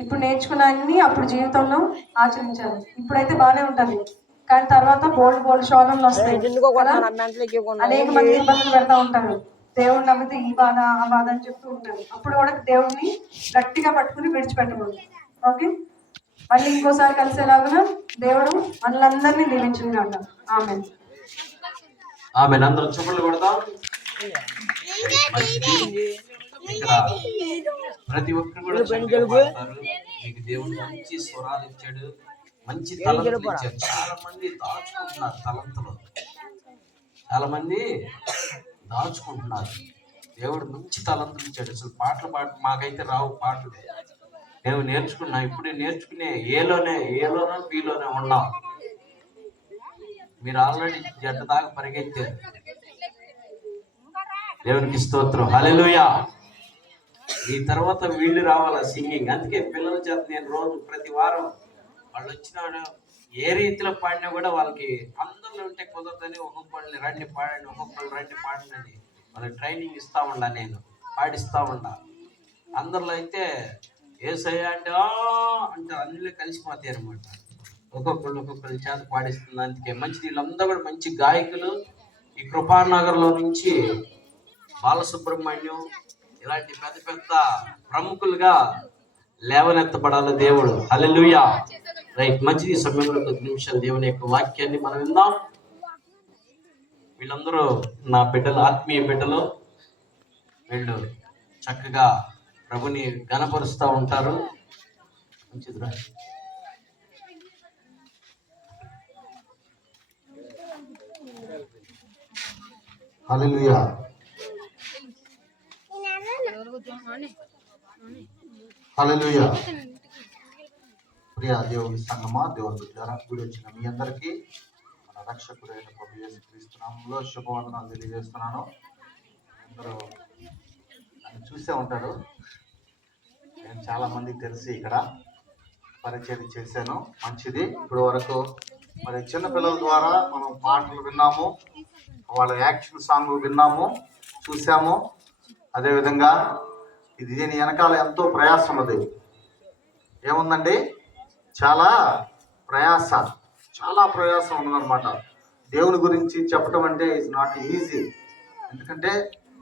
ఇప్పుడు నేర్చుకున్న అన్ని అప్పుడు జీవితంలో ఆచరించాలి. ఇప్పుడైతే బాగానే ఉంటది, కానీ తర్వాత బోల్డ్ శోధనలు వస్తాయి కదా. అనేక మంది ఇబ్బందులు పెడతా ఉంటారు. దేవుడిని నమ్మితే ఈ బాధ ఆ బాధ అని చెప్తూ ఉంటారు. అప్పుడు కూడా దేవుడిని గట్టిగా పట్టుకుని విడిచిపెట్టకూడదు. ఓకే, మళ్ళీ ఇంకోసారి కలిసేలాగా దేవుడు మనలందరినీ దీవించుగాక. ఆమేన్. ఆమేన్. అందరం చప్పట్లు కొడదాం. ఇక్కడ ప్రతి ఒక్కరు కూడా పాడతారు. మీకు దేవుడు మంచి స్వరాలు ఇచ్చాడు, మంచి తలంతులు ఇచ్చాడు. చాలా మంది దాచుకుంటున్నారు తలంతులు, చాలా మంది దాచుకుంటున్నారు. దేవుడు మంచి తలంతులు ఇచ్చాడు. అసలు పాటలు మాకైతే రావు పాటలు, మేము నేర్చుకున్నాం. ఇప్పుడే నేర్చుకునే ఏలోనో బీలోనే ఉన్నాం. మీరు ఆల్రెడీ జట్టు దాకా పరిగెత్తారు. దేవునికి స్తోత్రం. హల్లెలూయా. ఈ తర్వాత వీళ్ళు రావాలా సింగింగ్. అందుకే పిల్లల చేత నేను రోజు ప్రతి వారం వాళ్ళు వచ్చిన ఏ రీతిలో పాడినా కూడా వాళ్ళకి అందరిలో ఉంటే కుదరదని ఒక్కొక్కళ్ళని రండి పాడండి, ఒక్కొక్కళ్ళు రండి పాడండి అని వాళ్ళకి ట్రైనింగ్ ఇస్తా ఉండా, నేను పాడిస్తా ఉండా. అందరిలో అయితే ఏసయ్య అంటే అంటారు, అందులో కలిసిపోతాయి అనమాట. ఒక్కొక్కళ్ళు చేత పాడిస్తుంది. అందుకే మంచిది. వీళ్ళందరూ కూడా మంచి గాయకులు. ఈ కృపానగర్లో నుంచి బాలసుబ్రహ్మణ్యం ఇలాంటి పెద్ద పెద్ద ప్రముఖులుగా లేవనెత్తబడాలి దేవుడు. హల్లెలూయా. రైట్, మంచిది. ఈ సమయంలో 10 నిమిషాలు దేవుని యొక్క వాక్యాన్ని మనం విందాం. వీళ్ళందరూ నా బిడ్డలు, ఆత్మీయ బిడ్డలు. వీళ్ళు చక్కగా ప్రభుని గణపరుస్తూ ఉంటారు. మంచిదిరా. హల్లెలూయా. హల్లెలూయా. ప్రియ దేవుని సంగమా, దేవుని బిడ్డలారా, కూడి వచ్చిన మీ అందరికీ మన రక్షకుడైన ప్రభు యేసుక్రీస్తు నామములో శుభవందనాలు తెలియజేస్తున్నాను. అందరూ నన్ను చూసే ఉంటారు. నేను చాలా మందికి తెలిసి ఇక్కడ పరిచయం చేశాను. మంచిది. ఇప్పుడు వరకు మరి చిన్నపిల్లల ద్వారా మనం పాటలు విన్నాము, వాళ్ళ యాక్షన్ సాంగ్ విన్నాము, చూసాము. అదేవిధంగా దీని వెనకాల ఎంతో ప్రయాసం ఉన్నది. ఏముందండి? చాలా ప్రయాసం ఉందన్నమాట. దేవుని గురించి చెప్పడం అంటే ఇట్స్ నాట్ ఈజీ. ఎందుకంటే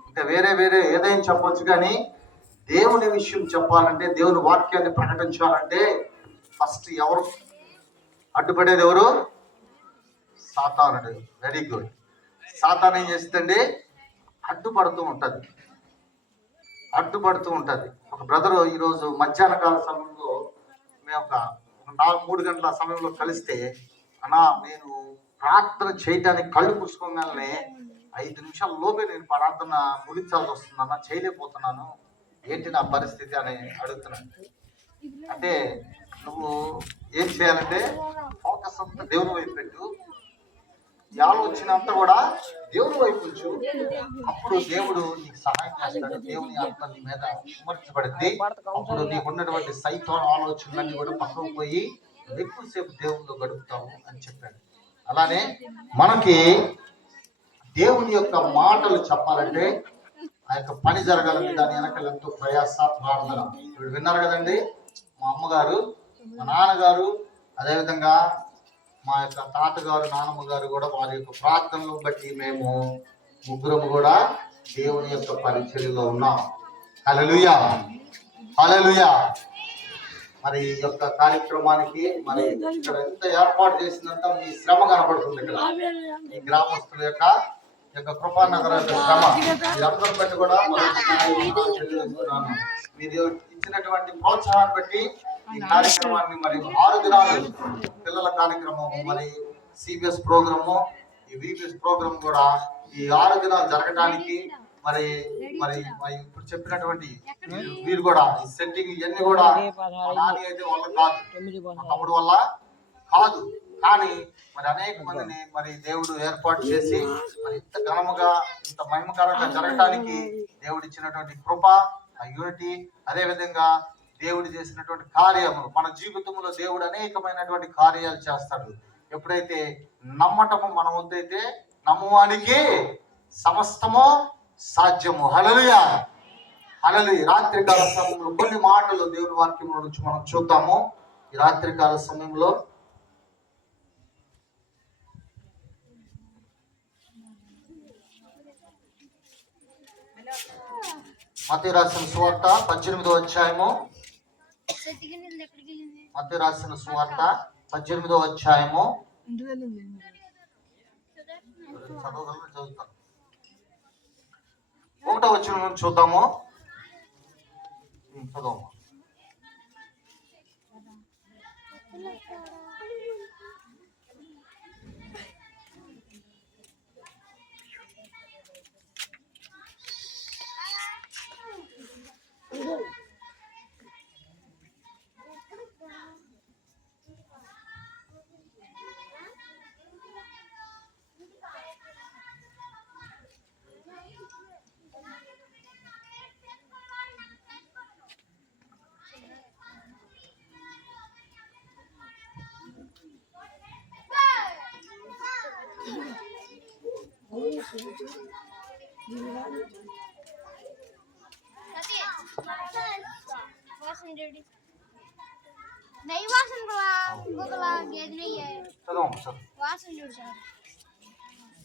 ఇంకా వేరే ఏదైనా చెప్పొచ్చు, కానీ దేవుని విషయం చెప్పాలంటే, దేవుని వాక్యాన్ని ప్రకటించాలంటే ఫస్ట్ ఎవరు అడ్డుపడేది? ఎవరు? సాతానుడు. Very good. సాతాను ఏం చేస్తుందండి? అడ్డుపడుతూ ఉంటుంది. ఒక బ్రదరు ఈరోజు మధ్యాహ్న కాల సమయంలో మేము ఒక 3 గంటల సమయంలో కలిస్తే, అన్నా నేను ప్రార్థన చేయడానికి కళ్ళు పుచ్చుకోగానే 5 నిమిషాల లోపే నేను ప్రార్థన ముగించాల్సి వస్తుందన్నా, చేయలేకపోతున్నాను, ఏంటి నా పరిస్థితి అని అడుగుతున్నాను. అంటే నువ్వు ఏం చేయాలంటే ఫోకస్ అంతా దేవుని వైపు పెట్టు, ఈ ఆలోచన అంతా కూడా దేవుని వైపు ఉంచు. అప్పుడు దేవుడు నీకు సహాయం చేస్తాడు. దేవుని ఆత్మ నీ మీద విమర్శించబడింది. అప్పుడు నీకున్నటువంటి సైతాను ఆలోచనలన్నీ కూడా పక్కకు పోయి ఎక్కువసేపు దేవునిలో గడుపుతావు అని చెప్పాడు. అలానే మనకి దేవుని యొక్క మాటలు చెప్పాలంటే, ఆ యొక్క పని జరగాలంటే దాని వెనకాల ఎంతో ప్రయాస, ప్రార్థన. ఇప్పుడు విన్నారు కదండి, మా అమ్మగారు, మా నాన్నగారు, అదేవిధంగా మా యొక్క తాతగారు, నాన్నమ్మ గారు కూడా వారి యొక్క ప్రార్థనలు బట్టి మేము ముగ్గురము కూడా దేవుని యొక్క పరిచర్యలో ఉన్నాం. హల్లెలూయా. మరి ఈ యొక్క కార్యక్రమానికి మరి ఇక్కడ ఎంత ఏర్పాటు చేసిందంతా మీ శ్రమ కనపడుతుంది. ఇక్కడ ఈ గ్రామస్తుల యొక్క కృపానగర్ యొక్క శ్రమ మీరందరూ బట్టి కూడా తెలియజేస్తున్నాను. మీరు ఇచ్చినటువంటి ప్రోత్సాహాన్ని బట్టి ఈ కార్యక్రమాన్ని మరి 6 దినాలు పిల్లల కార్యక్రమము, మరి సిబిఎస్ ప్రోగ్రాము, ఈ విబిఎస్ ప్రోగ్రామ్ కూడా ఈ 6 దినాలు జరగడానికి మరి ఇప్పుడు చెప్పినటువంటి వీరు కూడా ఈ సెట్టింగ్ ఇవన్నీ కూడా నాని అయితే వల్ల కాదు, మా తమ్ముడు వల్ల కాదు, కానీ మరి అనేక మందిని మరి దేవుడు ఏర్పాటు చేసి మరి ఇంత ఘనముగా, ఇంత మహిమకరంగా జరగడానికి దేవుడు ఇచ్చినటువంటి కృప, ఆ యూనిటీ, అదే విధంగా దేవుడు చేసినటువంటి కార్యములు మన జీవితంలో దేవుడు అనేకమైనటువంటి కార్యాలు చేస్తాడు. ఎప్పుడైతే నమ్మటము మన వద్దైతే నమ్మువానికి సమస్తము సాధ్యము. హల్లెలూయా. హల్లెలూయా. రాత్రికాల సమయంలో కొన్ని మాటలు దేవుని వాక్యంలో నుంచి మనం చూద్దాము. ఈ రాత్రికాల సమయంలో మత్తయి రాసిన సువార్త 18వ అధ్యాయము. మత్తయి రాసిన సువార్త 18వ అధ్యాయము. చదువుతాను. 1వ వచనం నుంచి చూద్దాము. చదవము. नहीं वासन को गला गेद नहीं है చదవము సార్. वासन जुड़ जा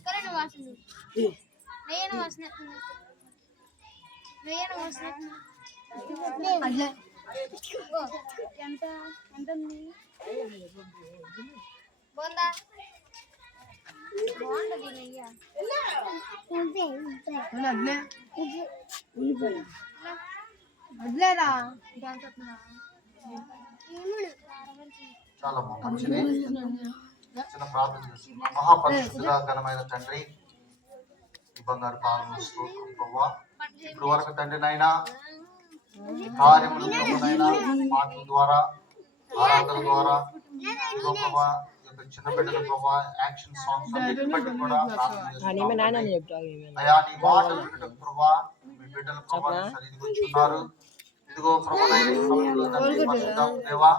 करे ना वासन जुड़ नहीं ना वासन नहीं ना वासन अगले वो ఎంత ఉంది బోందా బాగుంటది నయ్యా అడ్లే అడ్లేరా చాలా మంచిది. చిన్న ప్రార్థన చేసుకుందాం. మహాపరిశుద్ధుడా ఘనమైన తండ్రి, ఈ బంగారు పాదములకు స్తోత్రం ప్రభువా. ఇప్పుడు వరకు తండ్రి నాయనా కార్యములు ప్రభువైనా మాటల ద్వారా ఆరాధన ద్వారా ఇదిగో ప్రభువా ఈ యొక్క చిన్న బిడ్డల ప్రభువా యాక్షన్ సాంగ్స్ అన్నిటి బట్టి కూడా ప్రార్థన చేస్తున్నాం. అయ్యా నీ మాటలు వినడం ప్రభువా మీ బిడ్డల ప్రభువా సన్నిధికి వచ్చి ఉన్నారు. ఇదిగో ప్రభువైన ఈ సమయంలో తండ్రి పరిశుద్ధ దేవా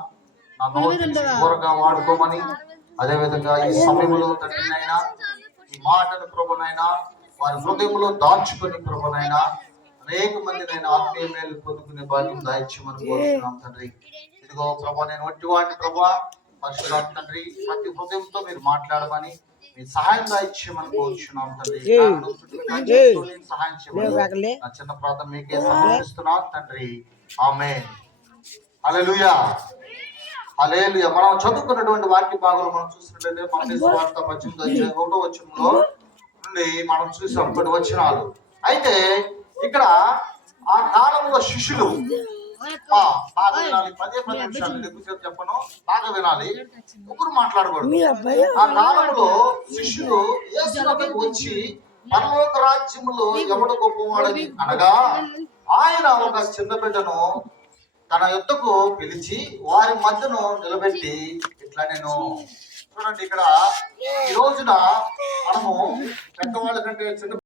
నా నోటిని ఘోరంగా వాడుకోమని, అదే విధంగా ఈ సమయంలో తండ్రినైనా ఈ మాటను ప్రభునైనా వారి హృదయంలో దాచుకొని ప్రభునైనా అనేక మందినైనా ఆత్మీయ మేలు పొందుకునే భాగ్యం దాయిచ్యమని కోరుతున్నాం తండ్రి. ఇదిగో ప్రభా నేను వట్టి వాడిని ప్రభా పరిశుద్ధ తండ్రి ప్రతి హృదయంతో మీరు మాట్లాడమని మీ సహాయం దాయిచ్యమని కోరుచున్నాం తండ్రి. సహాయం చేయమని నా చిన్న ప్రార్థన మీకే సమర్పిస్తున్నాం తండ్రి. ఆమేన్. హల్లెలూయా. హల్లెలూయా. మనం చదువుకున్నటువంటి వాక్య భాగంలో మనం చూసినట్లయితే మత్తయి సువార్త 18వ అధ్యాయం 1వ వచనంలో నుండి మనం చూసాం కొన్ని వచనాలు. అయితే ఇక్కడ ఆ కాలంలో శిష్యులు బాగా వినాలి. 10 నిమిషాలు ఎక్కువసేపు చెప్పను, బాగా వినాలి, ముగ్గురు మాట్లాడకూడదు. ఆ కాలంలో శిష్యులు యేసులోకి వచ్చి పరలోక రాజ్యములో ఎవడు గొప్పవాడని అనగా ఆయన ఒక చిన్న బిడ్డను తన యొద్దకు పిలిచి వారి మధ్యను నిలబెట్టి ఇట్లా నేను చూడండి ఇక్కడ ఈ రోజున మనము పెద్దవాళ్ళ కంటే చిన్న